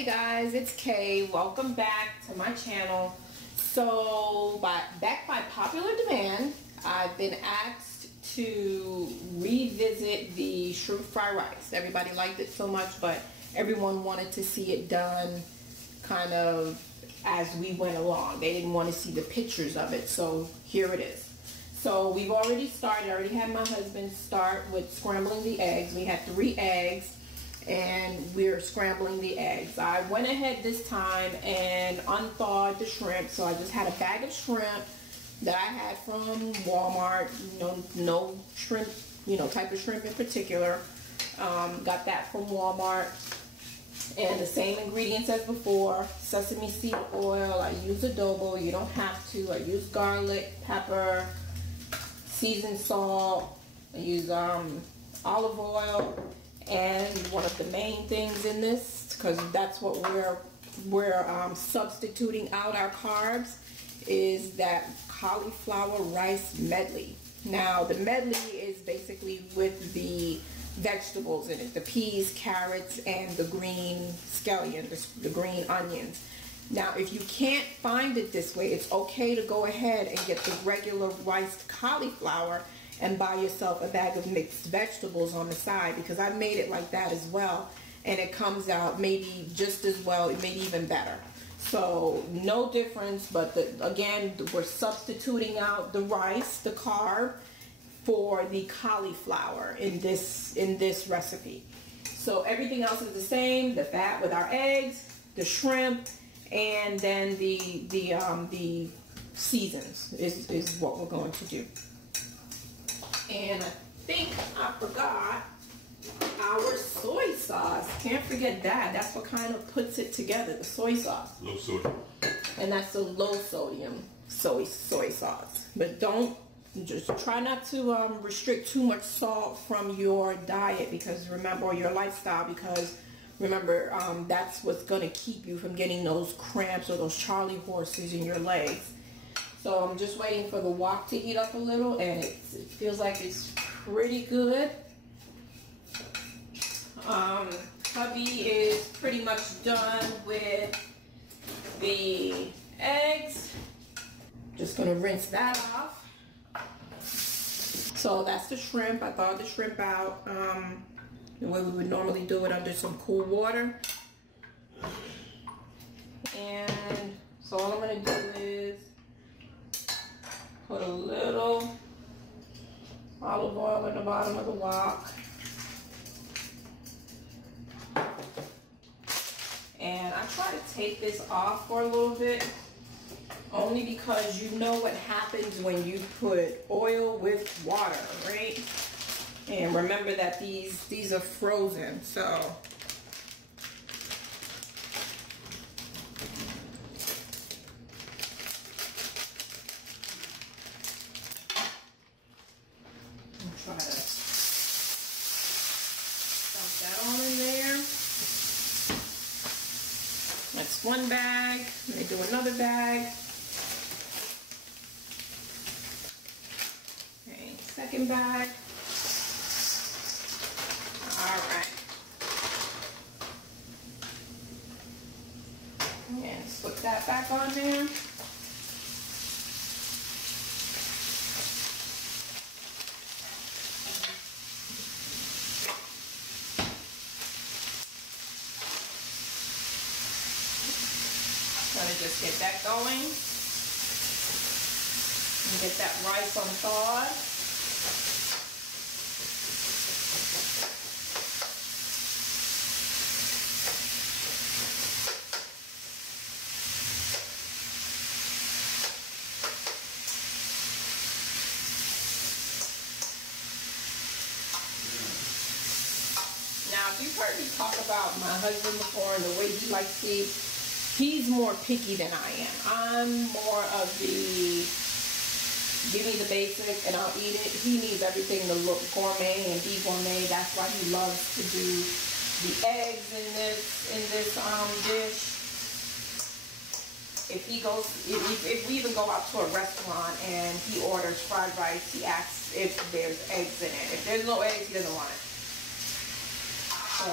Hey guys, it's Kay. Welcome back to my channel. So, back by popular demand, I've been asked to revisit the shrimp fried rice. Everybody liked it so much, but everyone wanted to see it done kind of as we went along. They didn't want to see the pictures of it, so here it is. So we've already started. I already had my husband start with scrambling the eggs. We had 3 eggs. And we're scrambling the eggs. I went ahead this time and unthawed the shrimp. So I just had a bag of shrimp that I had from Walmart. No shrimp, type of shrimp in particular. Got that from Walmart. And the same ingredients as before. Sesame seed oil. I use adobo. You don't have to. I use garlic, pepper, seasoned salt. I use olive oil. And one of the main things in this, because that's what we're substituting out our carbs, is that cauliflower rice medley. Now the medley is basically with the vegetables in it, the peas, carrots, and the green scallion, the green onions. Now if you can't find it this way, it's okay to go ahead and get the regular riced cauliflower and buy yourself a bag of mixed vegetables on the side, because I made it like that as well, and it comes out maybe just as well, maybe even better. So no difference, but again, we're substituting out the rice, the carb, for the cauliflower in this recipe. So everything else is the same. The fat with our eggs, the shrimp, and then the seasons is what we're going to do. And I think I forgot our soy sauce. Can't forget that. That's what kind of puts it together, the soy sauce. Low sodium. And that's the low sodium soy sauce. But just try not to restrict too much salt from your diet, because remember, or your lifestyle, because remember, that's what's going to keep you from getting those cramps or those Charlie horses in your legs. So I'm just waiting for the wok to heat up a little, and it feels like it's pretty good. Hubby is pretty much done with the eggs. Just gonna rinse that off. So that's the shrimp. I thawed the shrimp out the way we would normally do it, under some cool water. And so all I'm gonna do is put a little olive oil in the bottom of the wok. And I try to take this off for a little bit, only because you know what happens when you put oil with water, right? And remember that these are frozen, so try to dump that all in there. That's one bag. Let me do another bag. Okay, second bag. All right. And slip that back on there. Just get that going and get that rice unthawed. Now, if you've heard me talk about my husband before and the way he likes to eat, he's more picky than I am. I'm more of the give me the basic and I'll eat it. He needs everything to look gourmet and be gourmet. That's why he loves to do the eggs in this dish. If he goes, if we even go out to a restaurant and he orders fried rice, he asks if there's eggs in it. If there's no eggs, he doesn't want it. So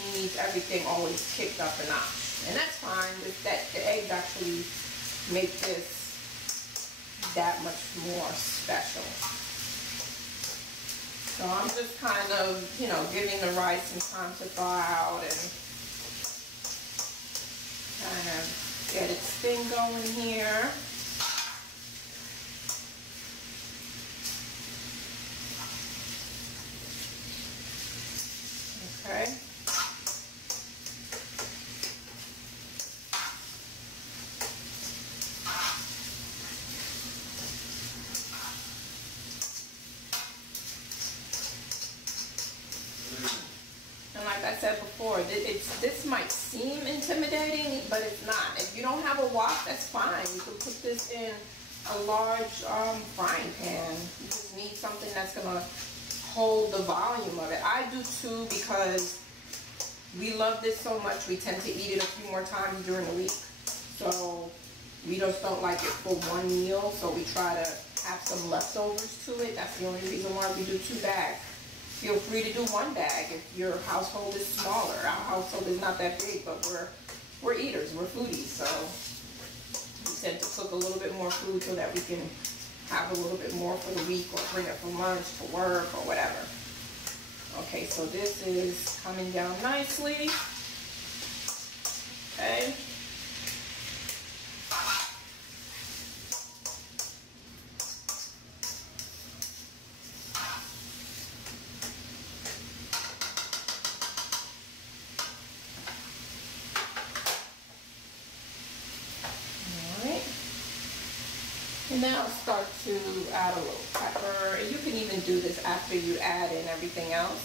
he needs just everything always kicked up a notch. And that's fine. The eggs actually make this that much more special. So I'm just kind of, you know, giving the rice some time to thaw out and kind of get its thing going here. Okay. And like I said before, this might seem intimidating, but it's not. If you don't have a wok, that's fine. You can put this in a large frying pan. You just need something that's gonna hold the volume of it. I do too, because we love this so much. We tend to eat it a few more times during the week. So we just don't like it for one meal. So we try to have some leftovers to it. That's the only reason why we do 2 bags. Feel free to do 1 bag if your household is smaller. Our household is not that big, but we're eaters, we're foodies, so we tend to cook a little bit more food so that we can have a little bit more for the week, or bring it for lunch, to work, or whatever. Okay, so this is coming down nicely. Okay. And now start to add a little pepper. And you can even do this after you add in everything else.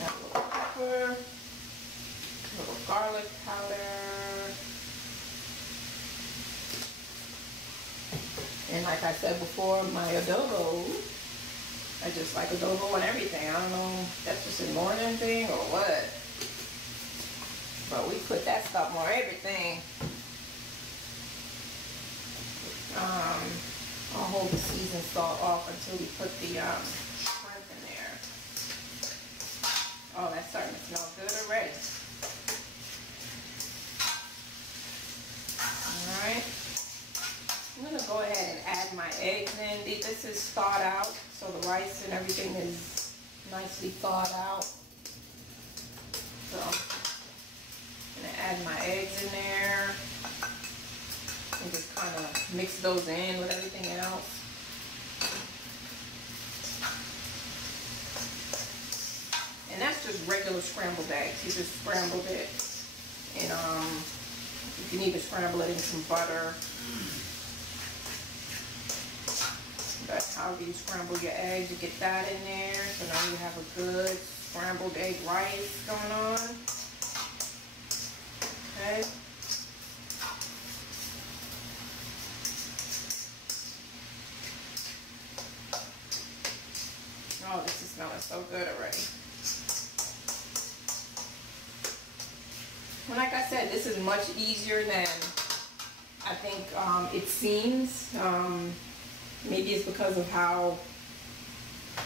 Add a little pepper, a little garlic powder. And like I said before, my adobo, I just like adobo and everything. I don't know if that's just a northern thing or what. But we put that stuff on everything. I'll hold the seasoned salt off until we put the shrimp in there. Oh, that's starting to smell good already. Alright. I'm going to go ahead and add my eggs in. This is thawed out, so the rice and everything is nicely thawed out. So I'm going to add my eggs in there and just kind of mix those in with everything else. And that's just regular scrambled eggs. You just scrambled it, and you can even scramble it in some butter. But however you scramble your eggs, you get that in there. So now you have a good scrambled egg rice going on. Okay. Oh, this is smelling so good already. And like I said, this is much easier than I think it seems. Maybe it's because of how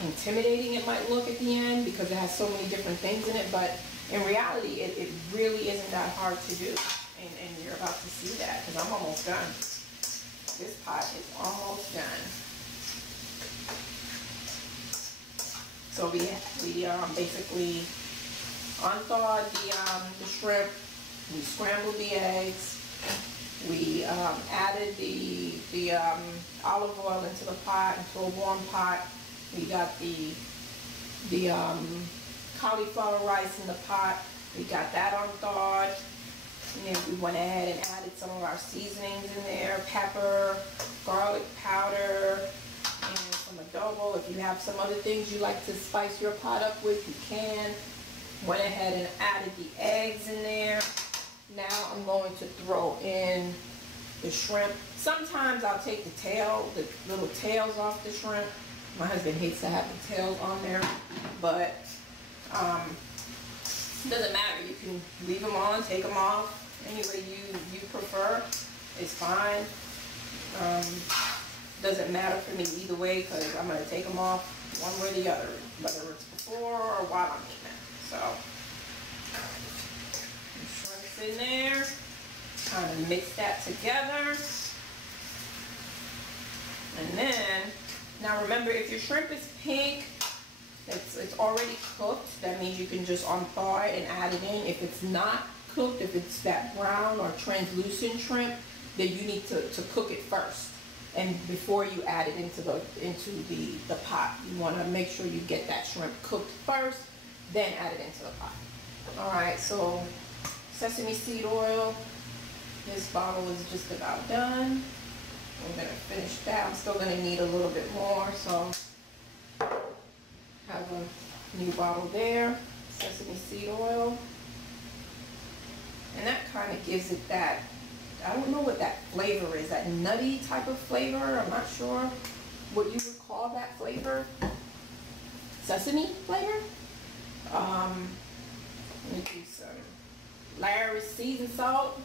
intimidating it might look at the end, because it has so many different things in it, but in reality, it really isn't that hard to do, and you're about to see that, because I'm almost done. This pot is almost done. So we basically unthawed the shrimp, we scrambled the eggs, we added the olive oil into the pot, into a warm pot. We got the cauliflower rice in the pot. We got that unthawed. And then we went ahead and added some of our seasonings in there. Pepper, garlic powder, and some adobo. If you have some other things you like to spice your pot up with, you can. Went ahead and added the eggs in there. Now I'm going to throw in the shrimp. Sometimes I'll take the tail, the little tails off the shrimp. My husband hates to have the tails on there, but it doesn't matter. You can leave them on, take them off, any way you prefer is fine. Doesn't matter for me either way because I'm going to take them off one way or the other, whether it's before or while I'm eating it. So, shrimps in there. Kind of mix that together. And then, now remember, if your shrimp is pink, it's already cooked. That means you can just unthaw it and add it in. If it's not cooked, if it's that brown or translucent shrimp, then you need to cook it first. And before you add it into the pot, you want to make sure you get that shrimp cooked first, then add it into the pot. All right, so sesame seed oil. This bottle is just about done. I'm gonna finish that. I'm still gonna need a little bit more, so have a new bottle there. Sesame seed oil, and that kind of gives it that. I don't know what that flavor is, that nutty type of flavor. I'm not sure what you would call that flavor. Sesame flavor? Let me do some Lawry seasoned salt.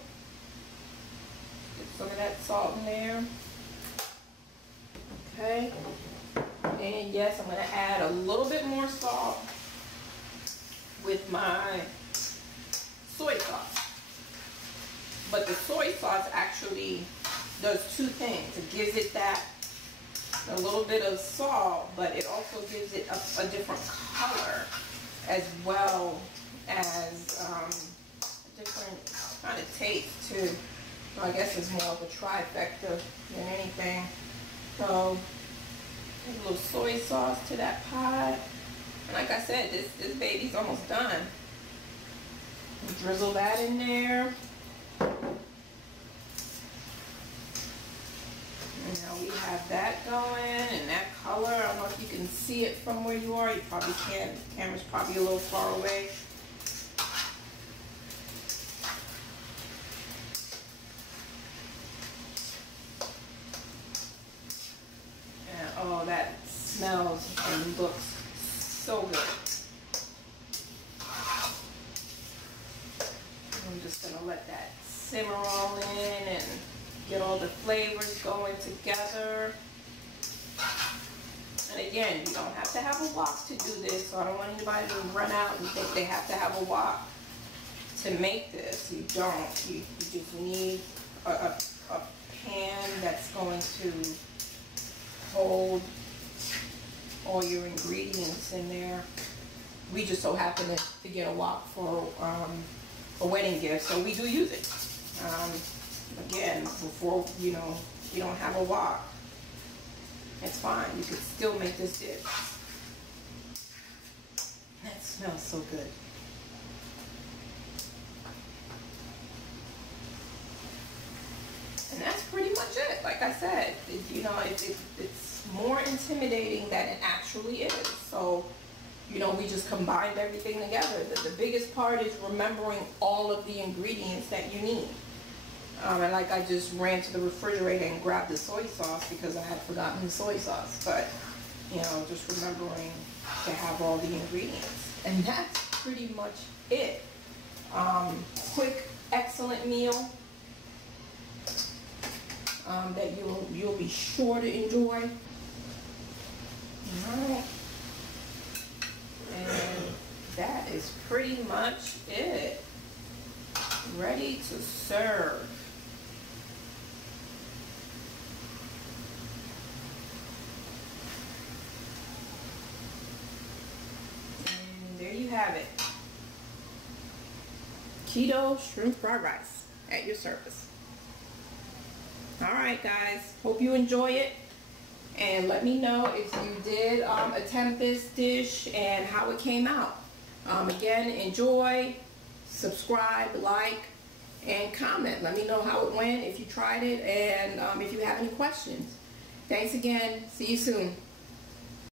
Get some of that salt in there. Okay. And yes, I'm going to add a little bit more salt with my soy sauce. But the soy sauce actually does two things. It gives it that a little bit of salt, but it also gives it a different color, as well as a different kind of taste too. So I guess it's more of a trifecta than anything. So a little soy sauce to that pot, and like I said, this baby's almost done. Drizzle that in there. And now we have that going, and that color. I don't know if you can see it from where you are. You probably can't. The camera's probably a little far away. And oh, that smells and looks so good. I'm just gonna let that simmer all in and get all the flavors going together. And again, you don't have to have a wok to do this, so I don't want anybody to run out and think they have to have a wok to make this. You don't. You just need a pan that's going to hold all your ingredients in there. We just so happen to get a wok for a wedding gift, so we do use it. Again, before, you know, you don't have a wok, it's fine. You could still make this dip. That smells so good. And that's pretty much it. Like I said, you know, it's more intimidating than it actually is. So, you know, we just combined everything together. The biggest part is remembering all of the ingredients that you need. And like I just ran to the refrigerator and grabbed the soy sauce because I had forgotten the soy sauce. But, you know, just remembering to have all the ingredients. And that's pretty much it. Quick, excellent meal that you'll be sure to enjoy. Alright. And that is pretty much it. Ready to serve. And there you have it. Keto shrimp fried rice at your service. Alright guys, hope you enjoy it. And let me know if you did attempt this dish and how it came out. Again, enjoy, subscribe, like, and comment. Let me know how it went, if you tried it, and if you have any questions. Thanks again. See you soon.